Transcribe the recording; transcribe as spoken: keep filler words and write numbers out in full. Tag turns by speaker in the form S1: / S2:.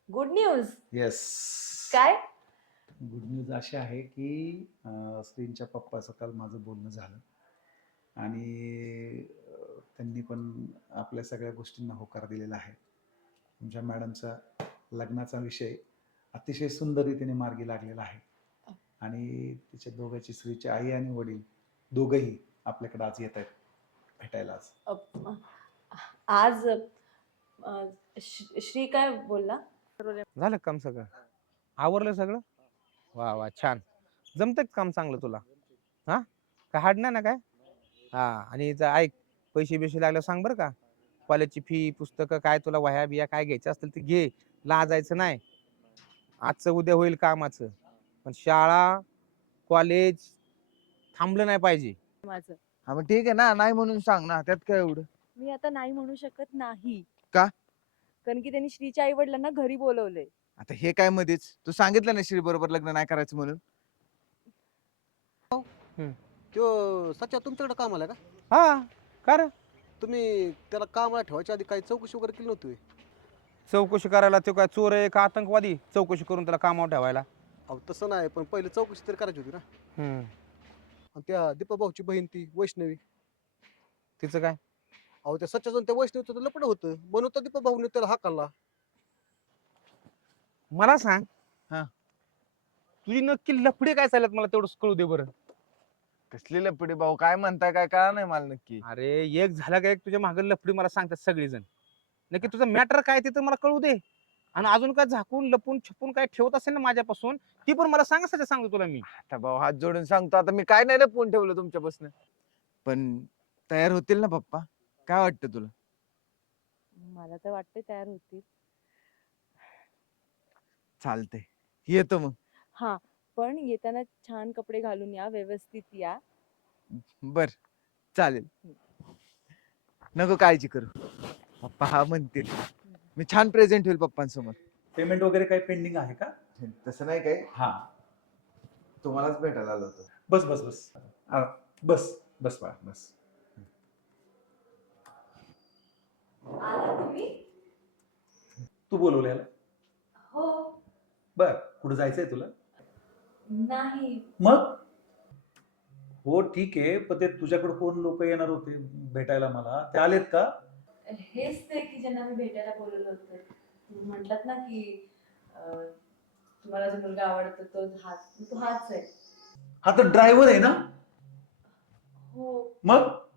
S1: Good news.
S2: Yes.
S1: काय?
S2: Good news अशी आहे की अ, श्रींच्या पप्पाचं काल माझं बोलणं झालं आणि अ, त्यांनी पण आपल्या सगळ्या गोष्टींना होकार दिलेला आहे. तुमच्या मॅडमचा लग्नाचा विषय अतिशय सुंदर रीतीने मार्गी लागलेला आहे आणि तिच्या दोघांची श्रीची आई आणि वडील दोघंही आपल्याकडे आज येत आहेत भेटायला आज.
S1: अ, आज अ, श- श्री काय बोलला?
S3: झालं काम सगळं आवरलं सगळं. वा वा छान. जमतंय काम चांगलं तुला? हा काय हाड नाही ना काय? हा आणि जर ऐक, पैसे बिशे लागले सांग बरं का. कॉलेजची फी पुस्तकं काय तुला वह्या बिया काय घ्यायचं असतील ते घे. लाजायचं नाही. आजचं उद्या होईल कामाचं, पण शाळा कॉलेज थांबलं नाही पाहिजे.
S1: माझं.
S4: हा मग ठीक आहे ना, नाही म्हणून सांग ना, त्यात काय एवढं.
S1: मी आता नाही म्हणू शकत नाही.
S4: का?
S1: कारण की त्यांनी श्रीच्या आई वडिलांना घरी बोलवलंय.
S4: आता हे काय मध्येच, तू सांगितलं ना श्री बरोबर लग्न नाही करायचं म्हणून.
S5: तो सच्चा तुमच्याकडे कामाला आहे का?
S3: हा का रे?
S5: तुम्ही त्याला कामाला ठेवायच्या आधी काही चौकशी वगैरे केली नव्हती?
S3: चौकशी करायला तो काय चोर आहे का आतंकवादी? चौकशी करून त्याला कामावर ठेवायला.
S5: अहो तसं नाही, पण पहिले चौकशी तरी करायची होती ना.
S3: हम्म
S5: आणि त्या दीपा भाऊची बहीण ती वैष्णवी,
S3: तिचं काय?
S5: अहो त्या सच्चा त्या वैष्णवीचं लपड होतं म्हणून तर दीपा भाऊने त्याला हाकलला.
S3: मला सांग.
S4: हा.
S3: तुझी नक्की लफडी काय चालत मला तेवढं कळू दे बरं.
S4: कसली लपडी भाऊ, काय म्हणताय काय कळा नाही मला नक्की.
S3: अरे एक झाला का एक तुझ्या मागे लफडी मला सांगतात सगळेजण. नक्की तुझं मॅटर काय ते तर मला कळू दे. आणि अजून काय झाकून लपून छपून काय ठेवत असेल ना माझ्यापासून, ती पण मला सांग. सध्या सांगतो तुला मी.
S4: आता भाऊ हात जोडून सांगतो, आता मी काय नाही लपवून ठेवलं तुमच्यापासून. पण तयार होतील ना पप्पा? काय वाटतं तुला?
S1: मला तर वाटतंय तयार होतील.
S4: चालतंय, येतो मग.
S1: हा, पण येताना छान कपडे घालून या, व्यवस्थित या.
S4: बर चालेल, नको काळजी करू. पप्पा हा म्हणतील, मी छान प्रेझेंट होईल पप्पांसमोर.
S2: पेमेंट वगैरे काही पेंडिंग आहे का?
S4: तसं नाही काय,
S2: हा.
S4: तुम्हालाच भेटायला आलो होतो.
S2: बस बस बस आ, बस बस बाळा बस.
S1: आला तुम्ही?
S2: तू बोलवलेला?
S1: हो.
S2: बर, कुठं जायचंय तुला?
S1: नाही.
S2: मग हो ठीक आहे, पण ते तुझ्याकडे कोण लोक येणार होते भेटायला मला, ते आलेत का?
S1: हेच ते की ज्यांना मी भेटायला बोलवलं होतं. तुम्ही म्हटलात ना की अं, तुम्हाला जो मुलगा आवडतो तो हाच तो हाच आहे.
S2: हा तर ड्रायव्हर आहे ना.
S1: हो.
S2: मग